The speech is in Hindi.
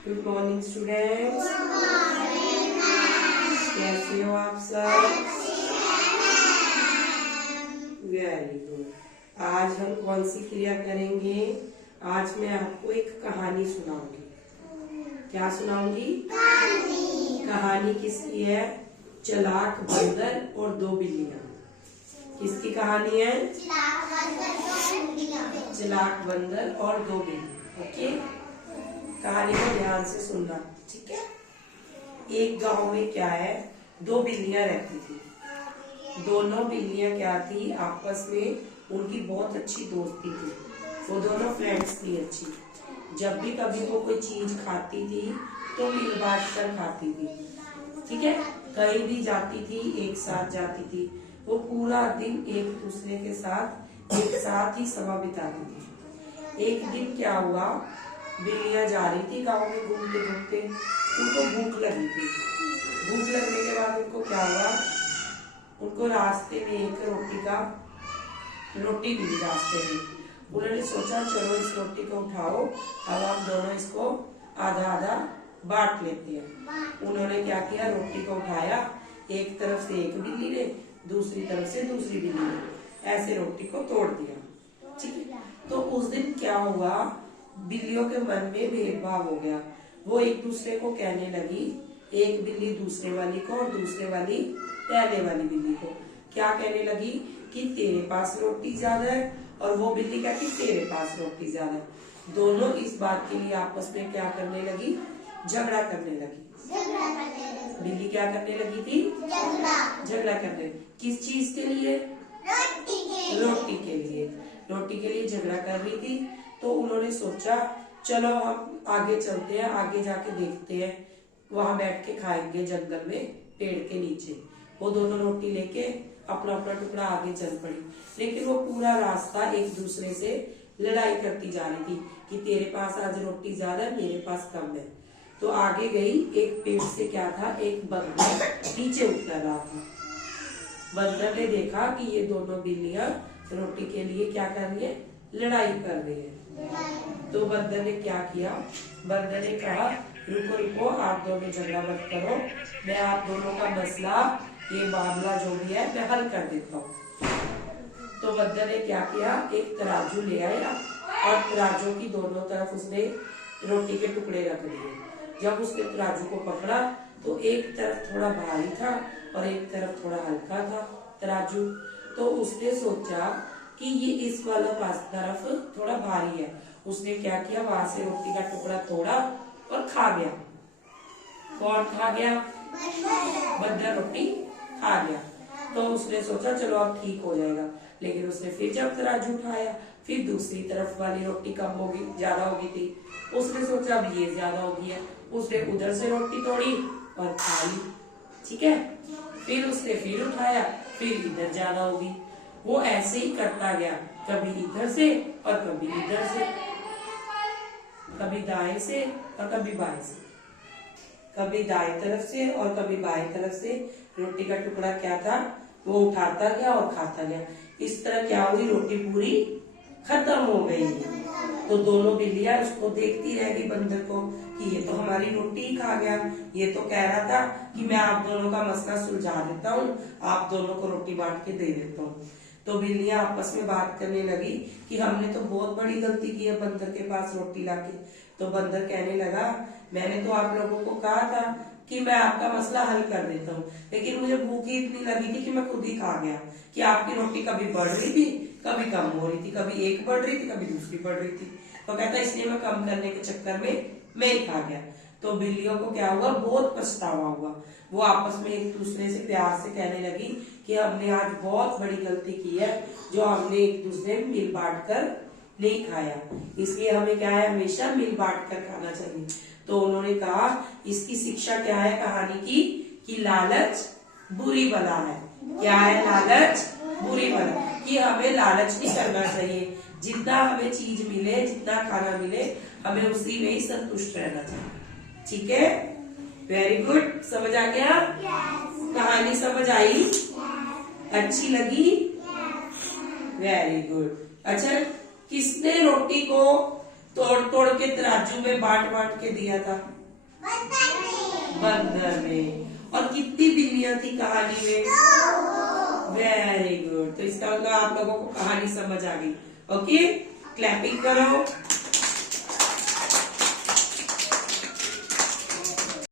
Good morning students. कैसे हो आप सब? Very good. आज हम कौन सी क्रिया करेंगे? आज मैं आपको एक कहानी सुनाऊंगी। क्या सुनाऊंगी? कहानी किसकी है? चालाक बंदर और दो बिल्लियां। किसकी कहानी है? चालाक बंदर और दो बिल्ली। ओके, कहानी को ध्यान से सुनना, ठीक है। एक गांव में क्या है, दो बिल्लियां रहती थी। दोनों बिल्लियां क्या थी, आपस में उनकी बहुत अच्छी दोस्ती थी। वो दोनों फ्रेंड्स थी अच्छी। जब भी कभी वो कोई चीज खाती थी तो मिल बांट कर खाती थी, ठीक है। कहीं भी जाती थी एक साथ जाती थी। वो पूरा दिन एक दूसरे के साथ ही समय बिताती थी। एक दिन क्या हुआ, बिल्लियां जा रही थी गांव में घूमते घूमते। उनको भूख लगी थी। भूख लगने के बाद उनको क्या हुआ, उनको रास्ते में एक रोटी मिली रास्ते में। उन्होंने सोचा चलो इस रोटी को उठाओ, अब हम दोनों इसको आधा आधा बांट लेते हैं। उन्होंने क्या किया, रोटी को उठाया। एक तरफ से एक बिल्ली ने, दूसरी तरफ से दूसरी बिल्ली ने ऐसे रोटी को तोड़ दिया, ठीक है। तो उस दिन क्या हुआ, बिल्लियों के मन में भेदभाव हो गया। वो एक दूसरे को कहने लगी, एक बिल्ली दूसरे वाली को और दूसरे वाली पहले वाली बिल्ली को क्या कहने लगी कि तेरे पास रोटी ज्यादा है, और वो बिल्ली कहती तेरे पास रोटी ज्यादा है। दोनों इस बात के लिए आपस में क्या करने लगी, झगड़ा करने लगी। बिल्ली क्या करने लगी थी, झगड़ा करने। किस चीज के लिए? रोटी के लिए। रोटी के लिए झगड़ा कर रही थी। तो उन्होंने सोचा चलो हम आगे चलते हैं, आगे जाके देखते हैं, वहां बैठ के खाएंगे जंगल में पेड़ के नीचे। वो दोनों रोटी लेके अपना अपना टुकड़ा आगे चल पड़ी। लेकिन वो पूरा रास्ता एक दूसरे से लड़ाई करती जा रही थी कि तेरे पास आज रोटी ज्यादा है, मेरे पास कम है। तो आगे गई, एक पेड़ से क्या था, एक बंदर नीचे उतर रहा था। बंदर ने देखा कि ये दोनों बिल्लियां रोटी के लिए क्या कर रही है, लड़ाई कर रही है। तो बंदर ने क्या किया, बंदर ने कहा रुको रुको, आप दोनों झगड़ा मत करो, मैं आप दोनों का मसला, ये मामला जो भी है मैं हल कर देता हूँ। तो बंदर ने क्या किया, एक तराजू ले आया और तराजू की दोनों तरफ उसने रोटी के टुकड़े रख दिए। जब उसने तराजू को पकड़ा तो एक तरफ थोड़ा भारी था और एक तरफ थोड़ा हल्का था तराजू। तो उसने सोचा कि ये इस वाला पास तरफ थोड़ा भारी है। उसने क्या किया, वहां से रोटी का टुकड़ा तोड़ा और खा गया। कौन खा गया? बंदर रोटी खा गया। तो उसने सोचा चलो अब ठीक हो जाएगा। लेकिन उसने फिर जब तराजू उठाया, फिर दूसरी तरफ वाली रोटी कम होगी, ज्यादा होगी थी। उसने सोचा अब ये ज्यादा होगी है। उसने उधर से रोटी तोड़ी और खा ली, ठीक है। फिर उसने फिर उठाया, फिर इधर ज्यादा होगी। वो ऐसे ही करता गया, कभी इधर से और कभी इधर से, कभी दाएं से और कभी बाएं से, कभी दाएं तरफ से और कभी बाएं तरफ से। रोटी का टुकड़ा क्या था, वो उठाता गया और खाता गया। इस तरह क्या हुई, रोटी पूरी खत्म हो गई। तो दोनों बिल्लियां उसको देखती रह गई, बंदर को, कि ये तो हमारी रोटी ही खा गया। ये तो कह रहा था कि मैं आप दोनों का मसला सुलझा देता हूँ, आप दोनों को रोटी बांट के दे देता हूँ। तो बिल्लियां आपस में बात करने लगी कि हमने तो बहुत बड़ी गलती की है बंदर के पास रोटी लाके। तो बंदर कहने लगा, मैंने तो आप लोगों को कहा था कि मैं आपका मसला हल कर देता हूँ, लेकिन मुझे भूख ही इतनी लगी थी कि मैं खुद ही खा गया। कि आपकी रोटी कभी बढ़ रही थी, कभी कम हो रही थी, कभी एक बढ़ रही थी, कभी दूसरी बढ़ रही थी। तो कहता इसलिए मैं कम करने के चक्कर में मैं ही खा गया। तो बिल्लियों को क्या हुआ, बहुत पछतावा हुआ। वो आपस में एक दूसरे से प्यार से कहने लगी कि हमने आज बहुत बड़ी गलती की है, जो हमने एक दूसरे में मिल बांट कर नहीं खाया। इसलिए हमें क्या है, हमेशा मिल बांट कर खाना चाहिए। तो उन्होंने कहा इसकी शिक्षा क्या है कहानी की, कि लालच बुरी बला है। क्या है? लालच बुरी बला, कि हमें लालच नहीं करना चाहिए। जितना हमें चीज मिले, जितना खाना मिले, हमें उसी में ही संतुष्ट रहना चाहिए, ठीक है। वेरी गुड, समझ आ गया? कहानी समझ आई? अच्छी लगी? Very good. अच्छा, किसने रोटी को तोड़ तोड़ के तराजू में बांट बांट के दिया था? बंदर ने। और कितनी बिल्लियां थी कहानी में? Very good. तो इसका मतलब आप लोगों को कहानी समझ आ गई। ओके, क्लैपिंग करो।